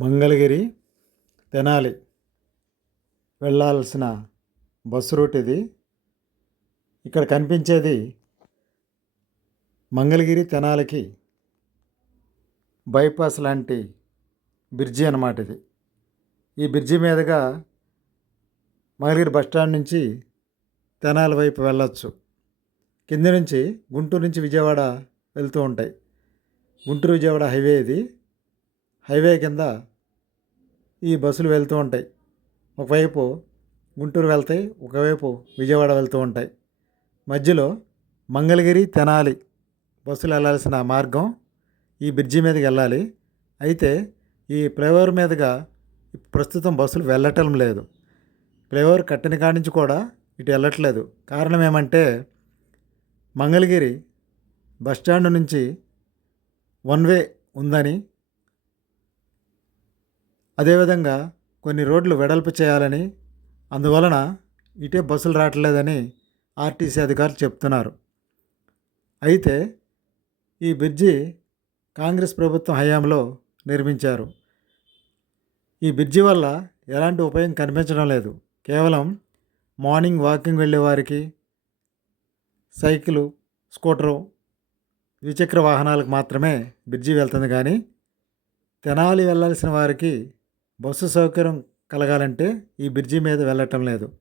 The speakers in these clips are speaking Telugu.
మంగళగిరి తెనాలి వెళ్ళాల్సిన బస్సు రూట్ ఇది. ఇక్కడ కనిపించేది మంగళగిరి తెనాలికి బైపాస్ లాంటి బ్రిడ్జి అన్నమాట ఇది. ఈ బ్రిడ్జి మీదుగా మంగళగిరి బస్ స్టాండ్ నుంచి తెనాలి వైపు వెళ్ళొచ్చు. కింద నుంచి గుంటూరు నుంచి విజయవాడ వెళ్తూ ఉంటాయి. గుంటూరు విజయవాడ హైవే ఇది. హైవే కింద ఈ బస్సులు వెళ్తూ ఉంటాయి. ఒకవైపు గుంటూరు వెళ్తాయి ఒకవైపు విజయవాడ వెళ్తూ ఉంటాయి. మధ్యలో మంగళగిరి తెనాలి బస్సులు వెళ్ళాల్సిన మార్గం ఈ బ్రిడ్జి మీదకి వెళ్ళాలి. అయితే ఈ ఫ్లైఓవర్ మీదుగా ప్రస్తుతం బస్సులు వెళ్ళటం లేదు. ఫ్లైఓవర్ కట్టిన కాడి నుంచి కూడా ఇటు వెళ్ళట్లేదు. కారణం ఏమంటే మంగళగిరి బస్ స్టాండ్ నుంచి వన్ వే ఉందని అదేవిధంగా కొన్ని రోడ్లు వెడల్పు చేయాలని అందువలన ఇటే బస్సులు రావట్లేదని ఆర్టీసీ అధికారులు చెప్తున్నారు. అయితే ఈ బ్రిడ్జి కాంగ్రెస్ ప్రభుత్వం హయాంలో నిర్మించారు. ఈ బ్రిడ్జి వల్ల ఎలాంటి ఉపయోగం కనిపించడం లేదు. కేవలం మార్నింగ్ వాకింగ్ వెళ్ళే వారికి సైకిలు స్కూటరు ద్విచక్ర వాహనాలకు మాత్రమే బ్రిడ్జి వెళ్తుంది కానీ తెనాలి వెళ్ళాల్సిన వారికి బస్సు సౌకర్యం కలగాలంటే ఈ బ్రిడ్జి మీద వెళ్ళటం లేదు.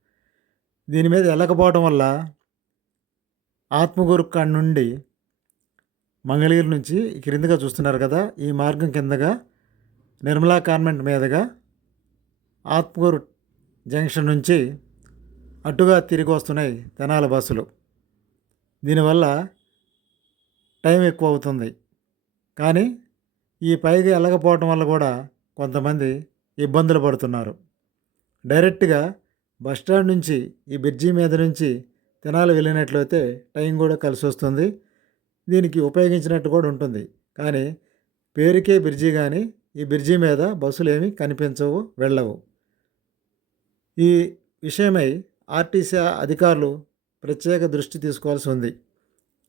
దీని మీద వెళ్ళకపోవడం వల్ల ఆత్మగూరు కాడ నుండి మంగళగిరి నుంచి క్రిందిగా క్రిందగా చూస్తున్నారు కదా ఈ మార్గం కిందగా నిర్మలా కాన్వెంట్ మీదుగా ఆత్మగూరు జంక్షన్ నుంచి అటుగా తిరిగి వస్తున్నాయి తెనాల బస్సులు. దీనివల్ల టైం ఎక్కువ అవుతుంది కానీ ఈ పైకి వెళ్ళకపోవటం వల్ల కూడా కొంతమంది ఇబ్బందులు పడుతున్నారు. డైరెక్ట్గా బస్ స్టాండ్ నుంచి ఈ బ్రిడ్జి మీద నుంచి తినాలి వెళ్ళినట్లయితే టైం కూడా కలిసి వస్తుంది. దీనికి ఉపయోగించినట్టు కూడా ఉంటుంది. కానీ పేరుకే బ్రిడ్జి కానీ ఈ బ్రిడ్జి మీద బస్సులు ఏమీ కనిపించవు వెళ్ళవు. ఈ విషయమై ఆర్టీసీ అధికారులు ప్రత్యేక దృష్టి తీసుకోవాల్సి ఉంది.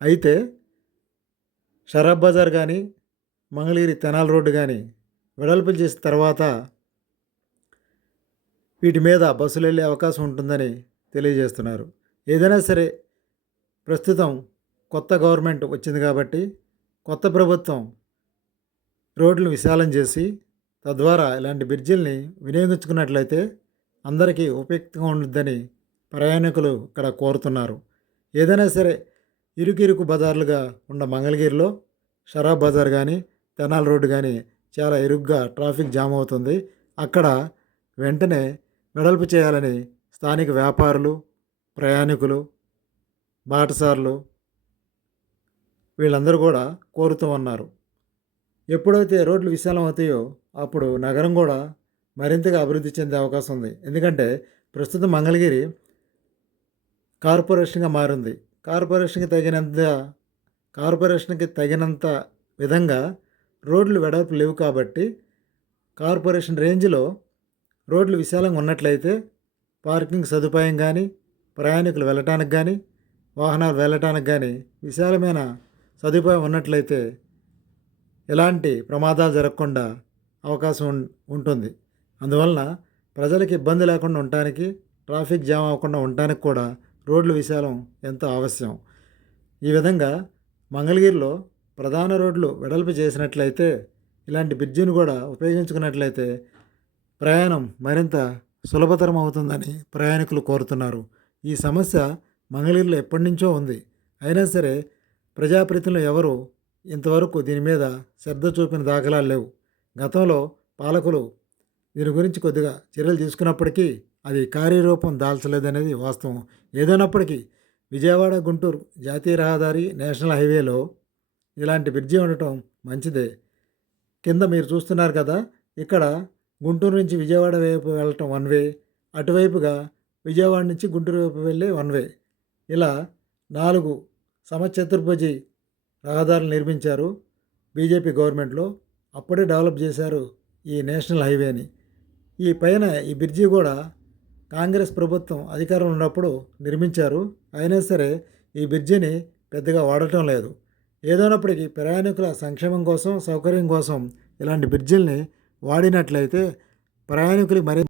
అయితే షరాబ్ బజార్ కానీ మంగళగిరి తెనాల్ రోడ్డు కానీ వెడల్పు చేసిన తర్వాత వీటి మీద బస్సులు వెళ్ళే అవకాశం ఉంటుందని తెలియజేస్తున్నారు. ఏదైనా సరే ప్రస్తుతం కొత్త గవర్నమెంట్ వచ్చింది కాబట్టి కొత్త ప్రభుత్వం రోడ్లు విశాలం చేసి తద్వారా ఇలాంటి బ్రిడ్జిల్ని వినియోగించుకున్నట్లయితే అందరికీ ఉపయుక్తంగా ఉంటుందని ప్రయాణికులు ఇక్కడ కోరుతున్నారు. ఏదైనా సరే ఇరుకిరుకు బజార్లుగా ఉన్న మంగళగిరిలో షరాబ్ బజార్ కానీ తెనాల రోడ్డు కానీ చాలా ఇరుగ్గా ట్రాఫిక్ జామ్ అవుతుంది. అక్కడ వెంటనే వెడల్పు చేయాలని స్థానిక వ్యాపారులు ప్రయాణికులు బాటసార్లు వీళ్ళందరూ కూడా కోరుతూ ఉన్నారు. ఎప్పుడైతే రోడ్లు విశాలం అవుతాయో అప్పుడు నగరం కూడా మరింతగా అభివృద్ధి చెందే అవకాశం ఉంది. ఎందుకంటే ప్రస్తుతం మంగళగిరి కార్పొరేషన్గా మారింది. కార్పొరేషన్కి తగినంత కార్పొరేషన్కి తగినంత విధంగా రోడ్లు వెడల్పు లేవు కాబట్టి కార్పొరేషన్ రేంజ్లో రోడ్లు విశాలంగా ఉన్నట్లయితే పార్కింగ్ సదుపాయం కానీ ప్రయాణికులు వెళ్ళటానికి కానీ వాహనాలు వెళ్ళటానికి కానీ విశాలమైన సదుపాయం ఉన్నట్లయితే ఎలాంటి ప్రమాదాలు జరగకుండా అవకాశం ఉం- ఉంటుంది. అందువలన ప్రజలకు ఇబ్బంది లేకుండా ఉండటానికి ట్రాఫిక్ జామ్ అవ్వకుండా ఉండటానికి కూడా రోడ్లు విశాలం ఎంతో అవశ్యం ఈ విధంగా మంగళగిరిలో ప్రధాన రోడ్లు వెడల్పు చేసినట్లయితే ఇలాంటి బ్రిడ్జిని కూడా ఉపయోగించుకున్నట్లయితే ప్రయాణం మరింత సులభతరం అవుతుందని ప్రయాణికులు కోరుతున్నారు. ఈ సమస్య మంగళగిరిలో ఎప్పటి నుంచో ఉంది. అయినా సరే ప్రజాప్రతినిధులు ఎవరు? ఇంతవరకు దీని మీద శ్రద్ధ చూపిన దాఖలాలు లేవు. గతంలో పాలకులు దీని గురించి కొద్దిగా చర్యలు తీసుకున్నప్పటికీ అది కార్యరూపం దాల్చలేదనేది వాస్తవం. ఏదైనప్పటికీ విజయవాడ గుంటూరు జాతీయ రహదారి నేషనల్ హైవేలో ఇలాంటి బ్రిడ్జి ఉండటం మంచిదే. కింద మీరు చూస్తున్నారు కదా ఇక్కడ గుంటూరు నుంచి విజయవాడ వైపు వెళ్ళటం వన్ వే అటువైపుగా విజయవాడ నుంచి గుంటూరు వైపు వెళ్ళే వన్ వే ఇలా నాలుగు సమచతుర్భుజి రహదారులు నిర్మించారు బీజేపీ గవర్నమెంట్లో అప్పుడే డెవలప్ చేశారు ఈ నేషనల్ హైవేని ఈ పైన ఈ బ్రిడ్జి కూడా కాంగ్రెస్ ప్రభుత్వం అధికారం ఉన్నప్పుడు నిర్మించారు. అయినా సరే ఈ బ్రిడ్జిని పెద్దగా వాడటం లేదు. ఏదైనప్పటికీ ప్రయాణికుల సంక్షేమం కోసం సౌకర్యం కోసం ఇలాంటి బ్రిడ్జిల్ని వాడినట్లయితే ప్రయాణికులు మరి